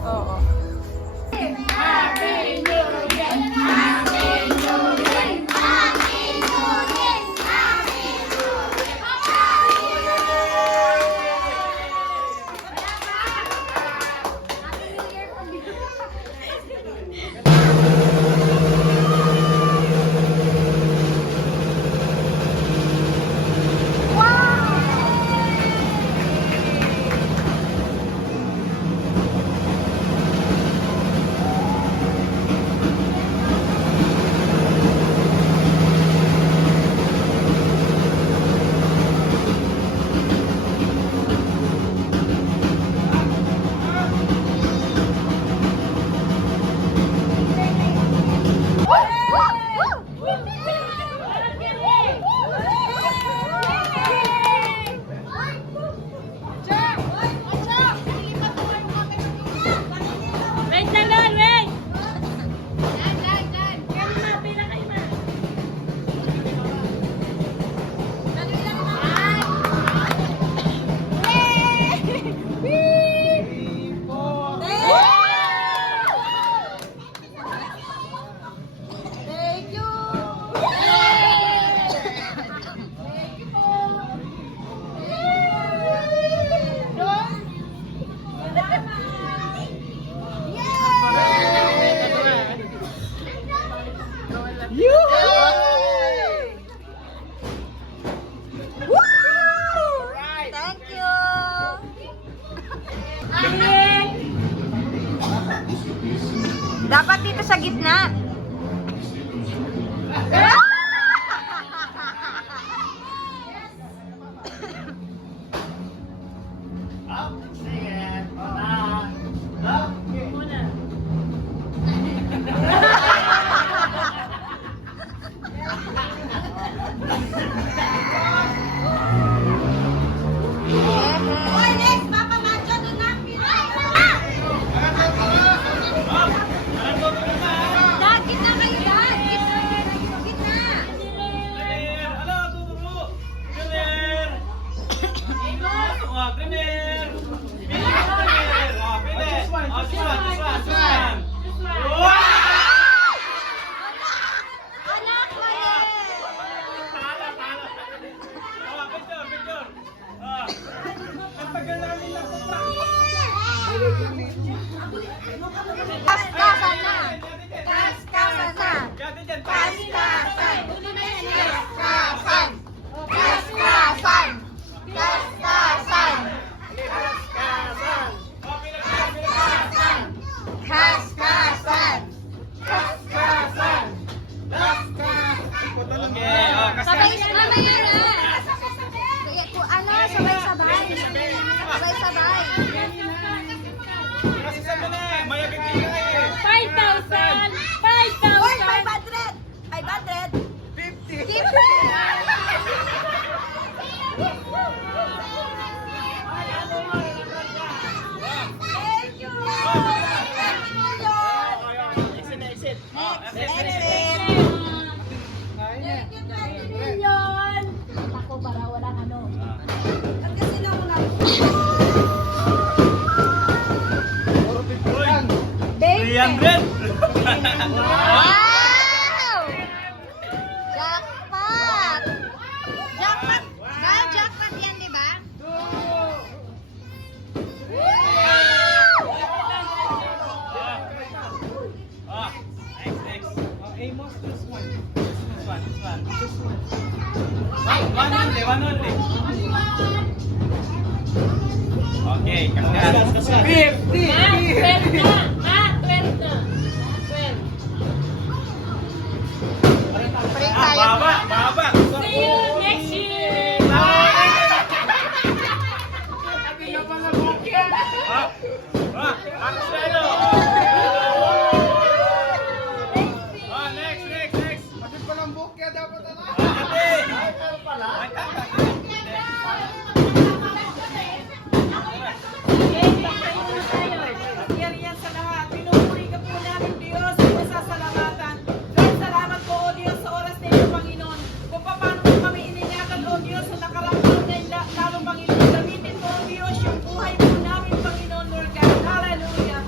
Oo. Happy New Year! Happy New Year! Happy New Year! Happy Wait na lang, wait! Kalma, pila kayo ma. Thank you! Thank you! Dapat dito sa gitna. Muna. Hoy, next! Papa Macho, doon na! Dad, gitna kayo, Dad! Gitna! Anak, Kaskasan na! Kaskasan na! Kaskasan! Kaskasan! Kaskasan! Kaskasan! Kaskasan! Kaskasan! Sabay, mamaya na! Ano, sabay-sabay. Sabay-sabay. 5,000! Hoy, 5,000! 500! 50! Thank you! Exit! Million! Ako para walang ano. Ang kasi na una. Wow! Jackpot! Jackpot! Dahil jackpot yan, di ba? Okay, kaskas. 12 na! 12 na! 12. Break tayo. Baba. See you next year! Next. Bakit palang bukya dapat ano? Yan sa lahat. Pinupuri ka po namin, Diyos. Masasalamatan. Lord, salamat po, O Diyos, sa oras na ito, Panginoon. Kung paano po kami ininyakan, O Diyos, sa nakarangkang na lalo, Panginoon. Gamitin po, O Diyos, yung buhay po namin, Panginoon, Lord God. Hallelujah.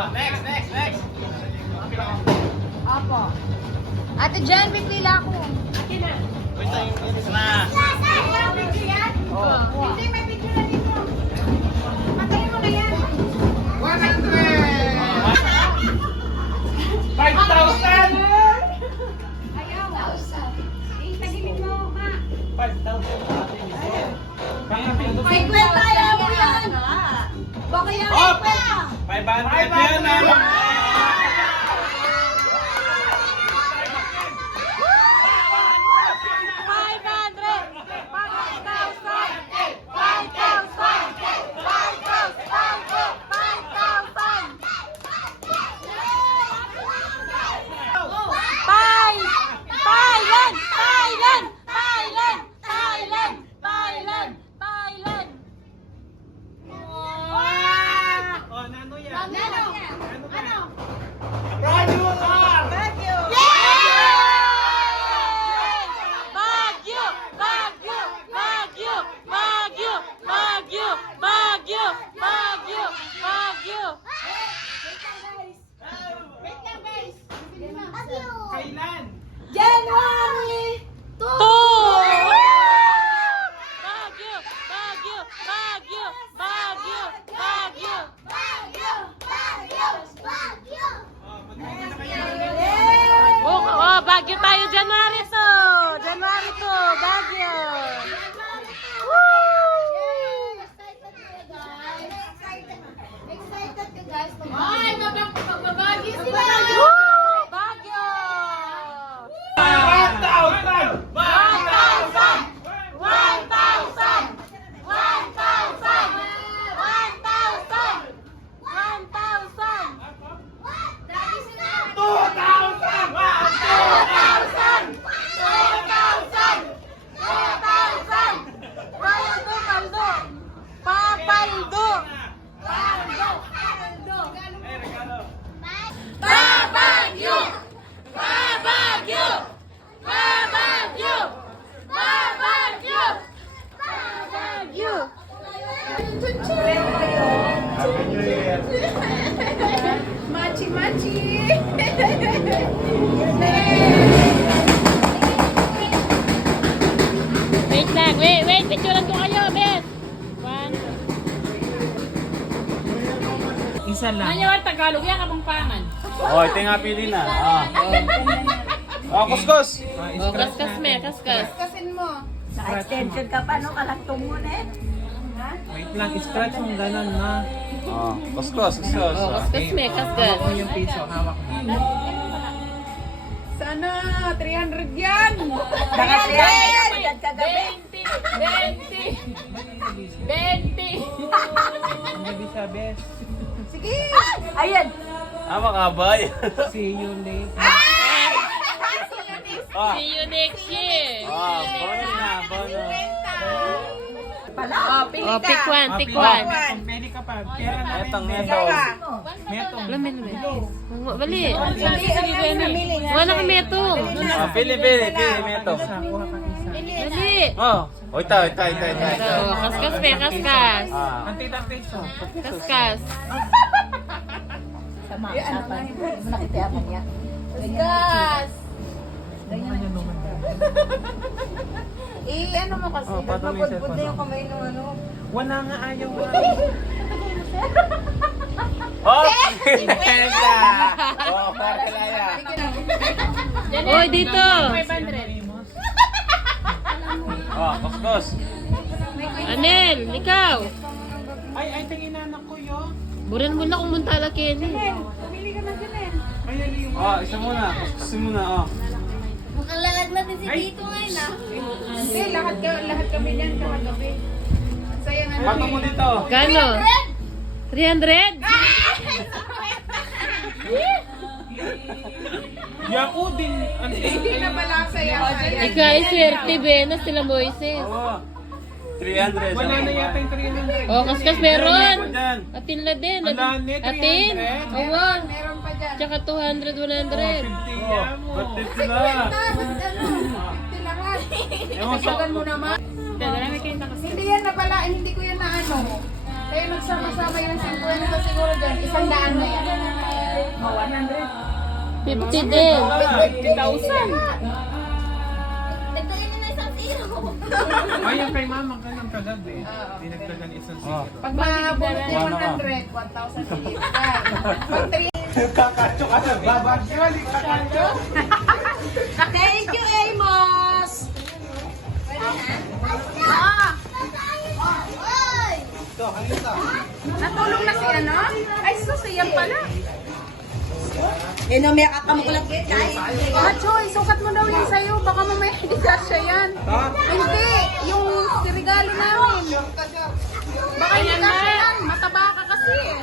Next, next, next. Opo. Ate Jen, may pila ako. Akin na. Na. Hindi, may picture na dito. Patayin mo na yan. 5,000! Ayaw. Tagilid mo, ma. 5,000. May kwenta ayaw mo yan. Baka yan Up! pa. 500 yan na. 1. Ano yung Tagalog yan, Kapampangan? Oh, ito nga pili na. Kuskus. Oh, kaskas me, kaskas. Kasin mo. Naka-extension ka pa, no? Kalagtong mo na eh. Wait lang, scratch mo gano'n na. Kuskus, kuskus. Oh, kaskas me, kaskas. Hawak mo yung piso, hawak mo. Sana, 300 yan. Baka siya, may kagabi. 20! Ang gabi sa best. Sige. Ayan. Makabay. See you later. See you next year! Bonus na, bonus. Pala. Oh, pick one, pick one. Pili ka pa. Pera na. Etong, etong. Metong. Lamin, lamin. Bali. Wala kami ito. Pili, pili, pili, meto. Kuha ka isa. Bali. Ito. Oh, kaskas me, kaskas. Antita peso. Kaskas. Sama. Nakitiapan niya. Kaskas. Ano mo kasi, nagpapudpud na yung kamay ng ano. Wala nga ayaw nga. Pinesa! Para kalaya. Oh, dito. Kuskus. Anel, ikaw. Ay, tingin anak ko yun. Buran mo na kung muntala Kenny. Pumili ka na din eh. Ayan yung... Isa muna. Kuskusin muna, Mukhang lalag natin si Tito ngayon ah. Hindi, lahat kami yan kagabi. Saya na Patong mo dito. Gano? 300? Yaku din. Hindi na pala saya. Ikaw ay swerte, Benas, sila Moises. 300. Wala na yata yung 300. Oh, kaskas meron. Dyan. Atin la din. Wala na, 300. Atin. Oo. Meron pa dyan. Tsaka 200, 100. Ba't dito na? Tilangan. Ewan sa... Tagal mo naman. Hindi yan na pala, hindi ko yan na ano. Kaya nagsama-sama yung 50 siguro dyan. 100 na yan. 50 din. 50,000. Nagdagan niya na isang zero. Ay, yung kay mama ka ng kagabi. Dinagdagan isang Oh. zero. Pag mabulot mo Wala ka. 100, 1,000 ibibigay. Pag 3, Kakacho ka na, babagyan, kakacho. thank you, Amos! Natulong na si ano? Ay, sus, yan pala. May kakamukulap. Machoy, sukat mo daw yan sa'yo. Baka mamaya hindi kasya yan. Hindi, yung regalo namin. Baka hindi kasya yan. Mataba ka kasi eh.